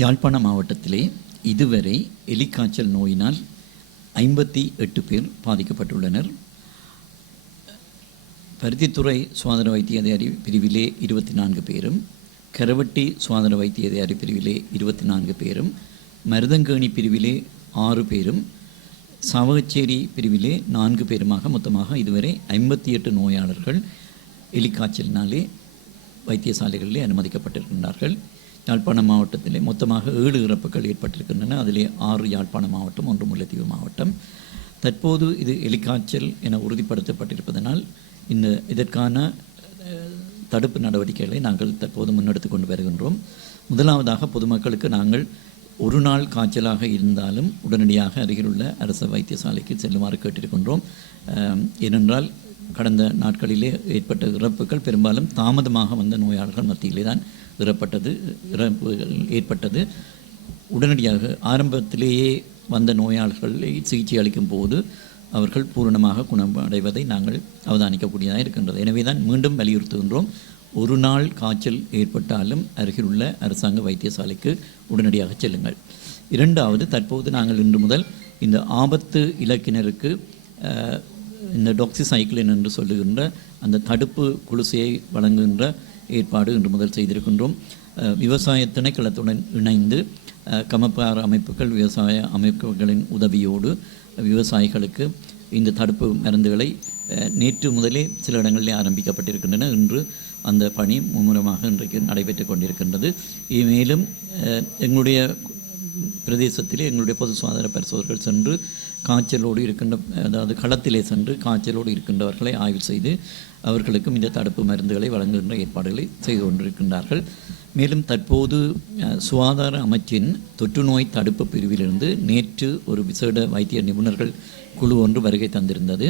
யாழ்ப்பாண மாவட்டத்திலே இதுவரை எலிக்காய்ச்சல் நோயினால் ஐம்பத்தி எட்டு பேர் பாதிக்கப்பட்டுள்ளனர். பருத்தித்துறை சுகாதார வைத்திய அதிகாரி பிரிவிலே இருபத்தி நான்கு பேரும் கரவட்டி சுகாதார வைத்திய அதிகாரி பிரிவிலே இருபத்தி நான்கு பேரும் மருதங்கேணி பிரிவிலே ஆறு பேரும் சவகச்சேரி பிரிவிலே நான்கு பேருமாக மொத்தமாக இதுவரை ஐம்பத்தி எட்டு நோயாளர்கள் எலிக்காய்ச்சலினாலே வைத்தியசாலைகளிலே அனுமதிக்கப்பட்டிருக்கின்றார்கள். யாழ்ப்பாணம் மாவட்டத்திலே மொத்தமாக ஏழு இறப்புகள் ஏற்பட்டிருக்கின்றன. அதிலே ஆறு யாழ்ப்பாணம் மாவட்டம் ஒன்று முல்லைத்தீவு மாவட்டம். தற்போது இது எலிக்காய்ச்சல் என உறுதிப்படுத்தப்பட்டிருப்பதனால் இந்த இதற்கான தடுப்பு நடவடிக்கைகளை நாங்கள் தற்போது முன்னெடுத்து கொண்டு வருகின்றோம். முதலாவதாக பொதுமக்களுக்கு நாங்கள் ஒரு நாள் காய்ச்சலாக இருந்தாலும் உடனடியாக அருகிலுள்ள அரசு வைத்தியசாலைக்கு செல்லுமாறு கேட்டிருக்கின்றோம் ஏனென்றால் கடந்த நாட்களிலே ஏற்பட்ட இறப்புகள் பெரும்பாலும் தாமதமாக வந்த நோயாளர்கள் மத்தியிலே தான் இறப்பட்டது இறப்புகள் ஏற்பட்டது. உடனடியாக ஆரம்பத்திலேயே வந்த நோயாளர்களை சிகிச்சை அளிக்கும் போது அவர்கள் பூரணமாக குணமடைவதை நாங்கள் அவதானிக்கக்கூடியதாக இருக்கின்றது. எனவே தான் மீண்டும் வலியுறுத்துகின்றோம். ஒரு நாள் காய்ச்சல் ஏற்பட்டாலும் அருகிலுள்ள அரசாங்க வைத்தியசாலைக்கு உடனடியாக செல்லுங்கள். இரண்டாவது தற்போது நாங்கள் இன்று முதல் இந்த ஆபத்து இலக்கினருக்கு இந்த டாக்ஸிசைக்ளின் என்று சொல்லுகின்ற அந்த தடுப்பு குளிசையை வழங்குகின்ற ஏற்பாடு இன்று முதல் செய்திருக்கின்றோம். விவசாய திணைக்களத்துடன் இணைந்து அஹ், கமப்பார் அமைப்புகள் விவசாய அமைப்புகளின் உதவியோடு விவசாயிகளுக்கு இந்த தடுப்பு மருந்துகளை நேற்று முதலே சில இடங்களில் ஆரம்பிக்கப்பட்டிருக்கின்றன. இன்று அந்த பணி மும்முரமாக இன்றைக்கு நடைபெற்று கொண்டிருக்கின்றது. மேலும் எங்களுடைய பிரதேசத்திலே எங்களுடைய பொது சுகாதார பரிசோதகர்கள் சென்று காய்ச்சலோடு இருக்கின்ற அதாவது களத்திலே சென்று காய்ச்சலோடு இருக்கின்றவர்களை ஆய்வு செய்து அவர்களுக்கும் இந்த தடுப்பு மருந்துகளை வழங்குகின்ற ஏற்பாடுகளை செய்து கொண்டிருக்கின்றார்கள். மேலும் தற்போது சுகாதார அமைச்சின் தொற்றுநோய் தடுப்பு பிரிவிலிருந்து நேற்று ஒரு விசேட வைத்திய நிபுணர்கள் குழு ஒன்று வருகை தந்திருந்தது.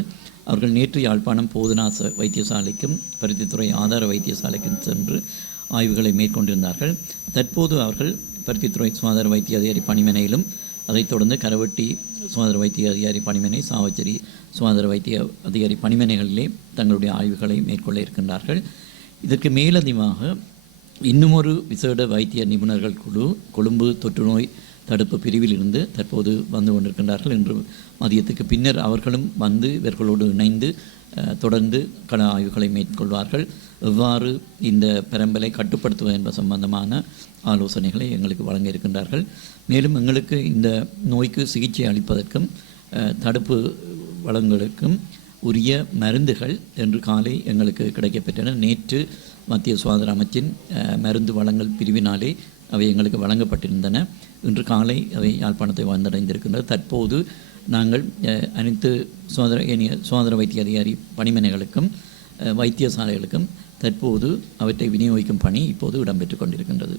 அவர்கள் நேற்று யாழ்ப்பாணம் போதனாச வைத்தியசாலைக்கும் பருத்தித்துறை ஆதார வைத்தியசாலைக்கும் சென்று ஆய்வுகளை மேற்கொண்டிருந்தார்கள். தற்போது அவர்கள் பருத்தித்துறை சுகாதார வைத்திய அதிகாரி பணிமனையிலும் அதைத் தொடர்ந்து கரவட்டி சுகாதார வைத்திய அதிகாரி பணிமனை சாவச்சேரி சுகாதார வைத்திய அதிகாரி பணிமனைகளிலே தங்களுடைய ஆய்வுகளை மேற்கொள்ள இருக்கின்றார்கள். இதற்கு மேலதிகமாக இன்னுமொரு விசேட வைத்திய நிபுணர்கள் குழு கொழும்பு தொற்றுநோய் தடுப்பு பிரிவில் இருந்து தற்போது வந்து கொண்டிருக்கின்றார்கள் என்று மதியத்துக்கு பின்னர் அவர்களும் வந்து இவர்களோடு இணைந்து தொடர்ந்து கள ஆய்வுகளை மேற்கொள்வார்கள். எவ்வாறு இந்த பெரம்பலை கட்டுப்படுத்துவது என்பது சம்பந்தமான ஆலோசனைகளை எங்களுக்கு வழங்க இருக்கின்றார்கள். மேலும் எங்களுக்கு இந்த நோய்க்கு சிகிச்சை அளிப்பதற்கும் தடுப்பு வளங்களுக்கும் உரிய மருந்துகள் என்று காலை எங்களுக்கு கிடைக்கப்பெற்றன. நேற்று மத்திய சுகாதார அமைச்சின் மருந்து வளங்கள் பிரிவினாலே அவை எங்களுக்கு வழங்கப்பட்டிருந்தன. இன்று காலை அவை யாழ்ப்பாணத்தை வந்தடைந்திருக்கின்றது தற்போது நாங்கள் அனைத்து சுதந்திர சுதந்திர வைத்திய அதிகாரி பணிமனைகளுக்கும் வைத்தியசாலைகளுக்கும் தற்போது அவற்றை விநியோகிக்கும் பணி இப்போது இடம்பெற்று கொண்டிருக்கின்றது.